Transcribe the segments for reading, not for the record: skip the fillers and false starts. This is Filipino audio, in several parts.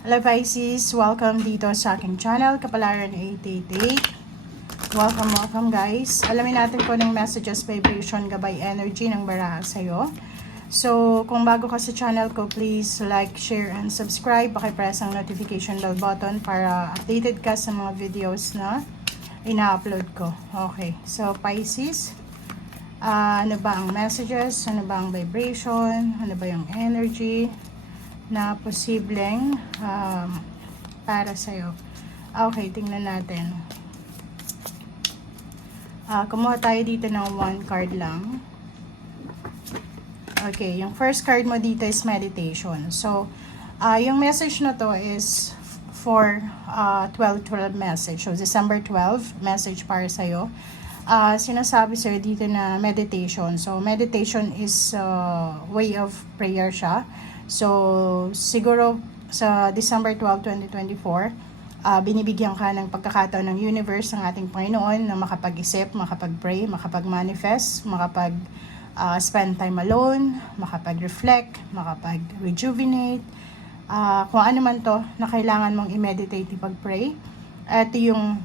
Hello Pisces, welcome dito sa aking channel, Kapalaran 888. Welcome guys. Alamin natin kung anong messages, vibration, gabay, energy ng baraha sa'yo. So, kung bago ka sa channel ko, please like, share, and subscribe. Pakipress ang notification bell button para updated ka sa mga videos na ina-upload ko. Okay, so Pisces, ano ba ang messages? Ano ba ang vibration? Ano ba yung energy na posibleng para sa'yo? Okay, tingnan natin. Kumuha tayo dito ng one card lang. Okay, yung first card mo dito is meditation. So, yung message na to is for 12-12 message. So, December 12, message para sa'yo. Sinasabi sa'yo dito na meditation. So, meditation is way of prayer siya. So, siguro sa December 12, 2024, binibigyan ka ng pagkakataon ng universe ng ating Panginoon na makapag-isip, makapag-pray, makapag-manifest, spend time alone, makapag-reflect, makapag-rejuvenate, kung ano man to na kailangan mong i-meditate, ipag-pray. At yung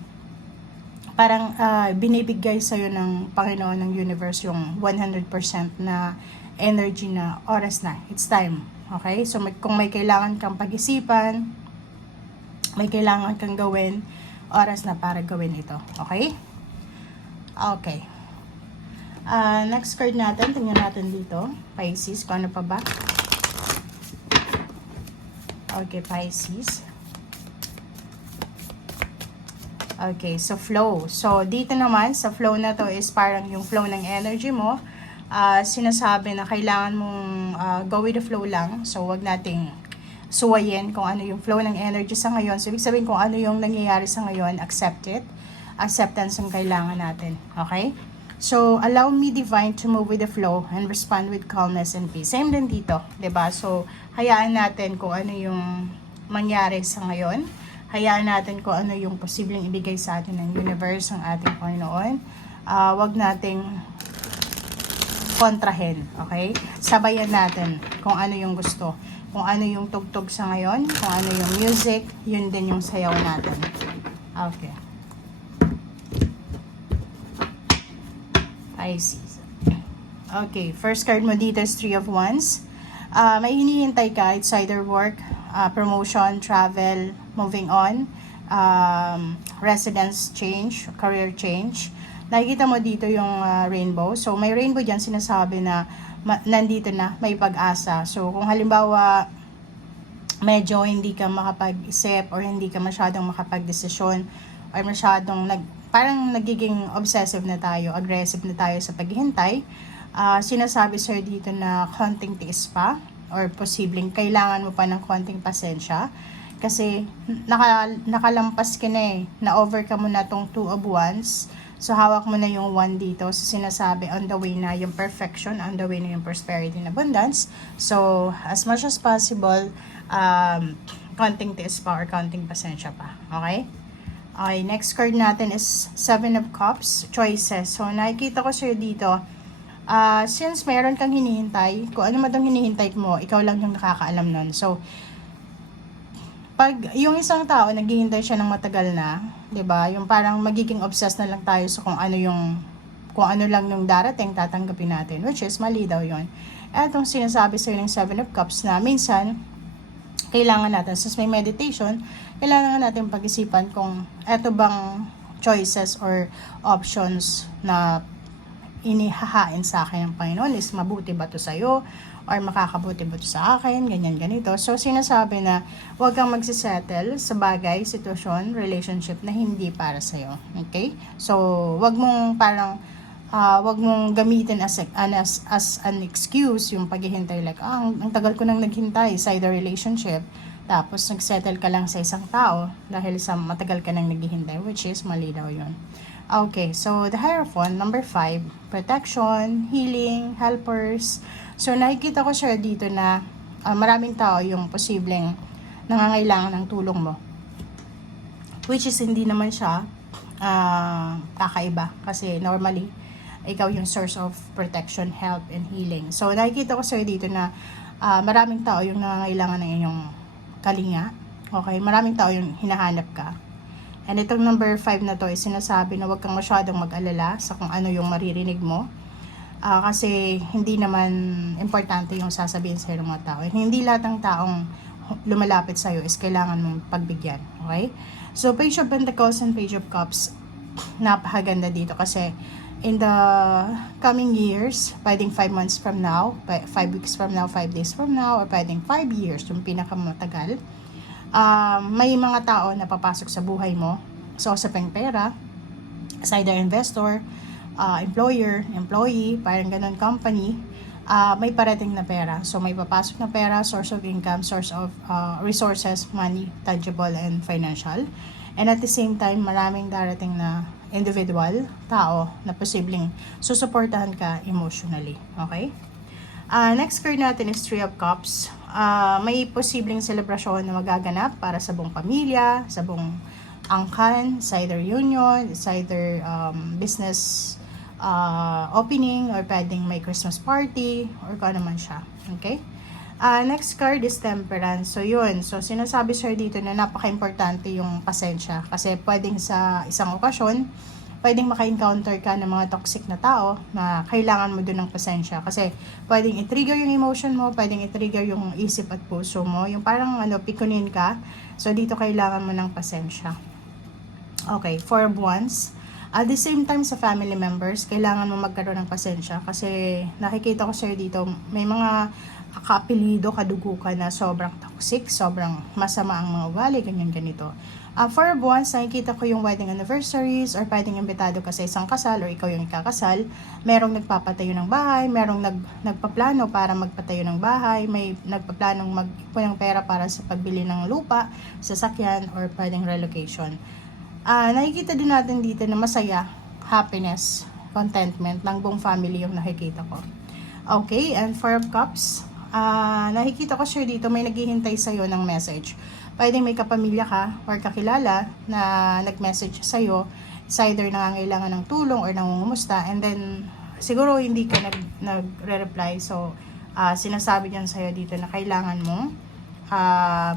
parang binibigay sa'yo ng Panginoon ng universe yung 100% na energy na oras na. It's time. Okay? So, kung may kailangan kang pag-isipan, may kailangan kang gawin, oras na para gawin ito. Okay? Okay. Next card natin, tingnan natin dito. Pisces, kung ano pa ba? Okay, Pisces. Okay, so flow. So, dito naman, sa flow na to is parang yung flow ng energy mo. Sinasabi na kailangan mong go with the flow lang. So, wag nating suwayin kung ano yung flow ng energy sa ngayon. So, ibig sabihin kung ano yung nangyayari sa ngayon, accept it. Acceptance ang kailangan natin. Okay? So, allow me divine to move with the flow and respond with calmness and peace. Same din dito, 'di ba? So, hayaan natin kung ano yung mangyari sa ngayon. Hayaan natin kung ano yung posibleng ibigay sa atin ng universe, ng ating Panginoon. Wag nating kontrahin, okay? Sabayan natin kung ano yung gusto. Kung ano yung tugtog sa ngayon, kung ano yung music, yun din yung sayaw natin. Okay. Pisces. Okay, first card mo dito is 3 of Wands. May hinihintay ka, it's either work, promotion, travel, moving on, residence change, career change. Nakikita mo dito yung rainbow. So, may rainbow dyan, sinasabi na nandito na, may pag-asa. So, kung halimbawa, medyo hindi ka makapag-isip or hindi ka masyadong makapag-desisyon or masyadong parang nagiging obsessive na tayo, aggressive na tayo sa paghihintay, sinasabi sir dito na konting tiis pa or posibleng kailangan mo pa ng konting pasensya kasi nakalampas ka na na-overcome mo na tong 2 of Wands. So, hawak mo na yung 1 dito. So, sinasabi, on the way na yung perfection, on the way na yung prosperity and abundance. So, as much as possible, konting tiis pa or konting pasensya pa. Okay? Okay, next card natin is 7 of Cups, choices. So, nakikita ko sa'yo dito, since mayroon kang hinihintay, kung ano man ang hinihintay mo, ikaw lang yung nakakaalam nun. So, pag yung isang tao, naghihintay siya ng matagal na, 'di ba? Yung parang magiging obsessed na lang tayo sa kung ano lang yung darating, tatanggapin natin, which is mali daw 'yon. Etong sinasabi sa'yo ng 7 of Cups na minsan, kailangan natin, since may meditation, kailangan natin pag-isipan kung eto bang choices or options na inihahain sa akin ng Panginoon is mabuti ba to sa'yo or makakabuti ba to sa akin, ganyan ganito. So, sinasabi na huwag kang magsisettle sa bagay, sitwasyon, relationship na hindi para sa'yo. Okay? So, wag mong gamitin as an excuse yung paghihintay like, ang tagal ko nang naghintay sa either relationship, tapos nagsettle ka lang sa isang tao dahil sa matagal ka nang naghihintay, which is mali daw yun. Okay, so the Hierophant, number 5, protection, healing, helpers. So, nakikita ko siya dito na maraming tao yung posibleng nangangailangan ng tulong mo. Which is hindi naman siya kakaiba kasi normally, ikaw yung source of protection, help, and healing. So, nakikita ko sa'yo dito na maraming tao yung nangangailangan ng inyong kalinga Okay, maraming tao yung hinahanap ka. And itong number 5 na to is sinasabi na huwag kang masyadong mag-alala sa kung ano yung maririnig mo. Kasi hindi naman importante yung sasabihin sa'yo ng mga tao. Hindi lahat ng taong lumalapit sa'yo is kailangan mong pagbigyan. Okay? So, Page of Pentacles and Page of Cups, napakaganda dito kasi in the coming years, pwedeng 5 months from now, 5 weeks from now, 5 days from now, or pwedeng 5 years, yung pinakamatagal, may mga tao na papasok sa buhay mo. So, sa pera, as either investor, employer, employee, parang ganun company, may parating na pera. So, may papasok na pera, source of income, source of resources, money, tangible, and financial. And at the same time, maraming darating na individual, tao, na posibleng susuportahan ka emotionally. Okay? Next card natin is Three of Cups. May posibleng selebrasyon na magaganap para sa buong pamilya, sa buong angkan, sa either union, sa either business opening, or pwedeng may Christmas party, or kung ano man siya. Okay? Next card is Temperance. So, yun. So, sinasabi sir dito na napaka-importante yung pasensya. Kasi pwedeng sa isang okasyon, pwedeng maka-encounter ka ng mga toxic na tao na kailangan mo dun ng pasensya. Kasi pwedeng i-trigger yung emotion mo, pwedeng i-trigger yung isip at puso mo. Yung parang pikunin ka. So, dito kailangan mo ng pasensya. Okay, 4 of Wands. At the same time sa family members, kailangan mo magkaroon ng pasensya. Kasi nakikita ko sir dito, may mga kaapelido, kadugo ka na sobrang toxic, sobrang masama ang mga ugali, ganyan ganito. For of Wands, nakikita ko yung wedding anniversaries or pwedeng imbitado ka sa isang kasal or ikaw yung ikakasal. Merong nagpapatayo ng bahay, merong nagpaplano para magpatayo ng bahay, may nagpaplanong mag-ipon ng pera para sa pagbili ng lupa, sasakyan, or pwedeng relocation. Nakikita din natin dito na masaya, happiness, contentment ng buong family yung nakikita ko. Okay, and 4 of Cups. Nakikita ko sure dito may naghihintay sa'yo ng message. Pwedeng may kapamilya ka or kakilala na nag-message sa'yo. It's either nangangailangan ng tulong or nangungumusta. And then, siguro hindi ka nagre-reply. So, sinasabi niyan sa'yo dito na kailangan mo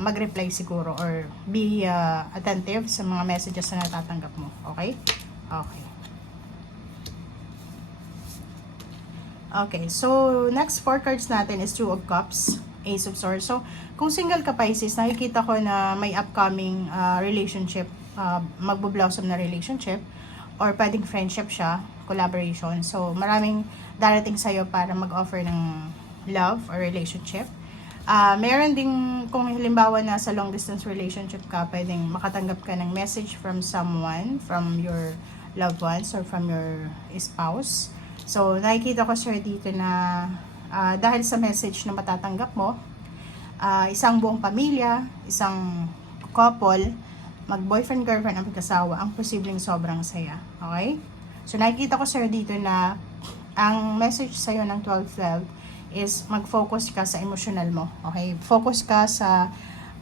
mag-reply siguro or be attentive sa mga messages na natatanggap mo. Okay? Okay. Okay, so next 4 cards natin is Two of Cups, Ace of Swords. So, kung single ka Pisces, nakikita ko na may upcoming relationship, magbo-blossom na relationship, or pwedeng friendship siya, collaboration. So, maraming darating sa'yo para mag-offer ng love or relationship. Meron ding, kung halimbawa na sa long distance relationship ka, pwedeng makatanggap ka ng message from someone, from your loved ones, or from your spouse. So, nakikita ko sir dito na dahil sa message na matatanggap mo, isang buong pamilya, isang couple, mag-boyfriend, girlfriend, ang mag-asawa, ang posibleng sobrang saya. Okay? So, nakikita ko sir dito na ang message sa'yo ng 12-12 is mag-focus ka sa emotional mo. Okay? Focus ka sa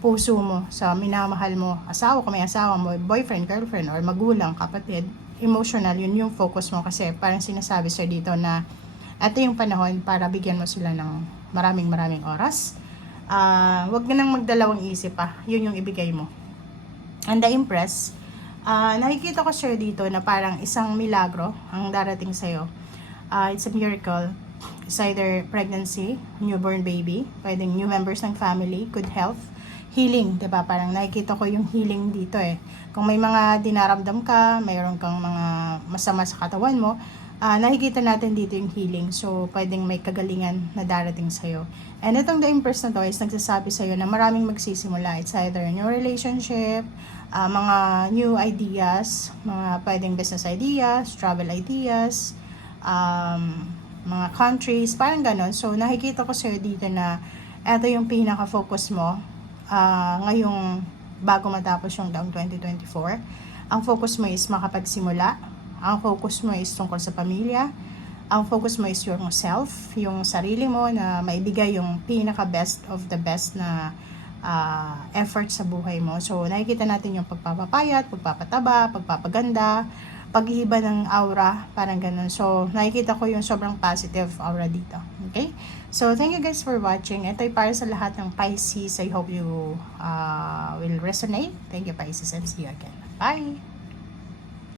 puso mo, sa minamahal mo, asawa, kung may asawa mo, boyfriend, girlfriend, or magulang, kapatid, emotional, yun yung focus mo kasi parang sinasabi sir dito na ito yung panahon para bigyan mo sila ng maraming oras. Wag na nang magdalawang isip pa, yun yung ibigay mo. And the Empress, nakikita ko sir dito na parang isang milagro ang darating sa'yo. It's a miracle. It's either pregnancy, newborn baby, pwedeng new members ng family, good health, healing, diba? Parang nakikita ko yung healing dito eh. Kung may mga dinaramdam ka, mayroon kang mga masama sa katawan mo, nakikita natin dito yung healing. So, pwedeng may kagalingan na darating sa'yo. And itong The Empress na to is nagsasabi sa'yo na maraming magsisimula. It's either a new relationship, mga new ideas, mga pwedeng business ideas, travel ideas, mga countries, parang ganon. So, nakikita ko sa'yo dito na ito yung pinaka-focus mo ngayong bago matapos yung taong 2024. Ang focus mo is makapagsimula. Ang focus mo is tungkol sa pamilya. Ang focus mo is yourself, yung sarili mo na maibigay yung pinaka-best of the best na effort sa buhay mo. So, nakikita natin yung pagpapapayat, pagpapataba, pagpapaganda, pag-iiba ng aura, parang ganun. So, nakikita ko yung sobrang positive aura dito. Okay? So, thank you guys for watching. Ito ay para sa lahat ng Pisces. I hope you will resonate. Thank you, Pisces, and see you again. Bye!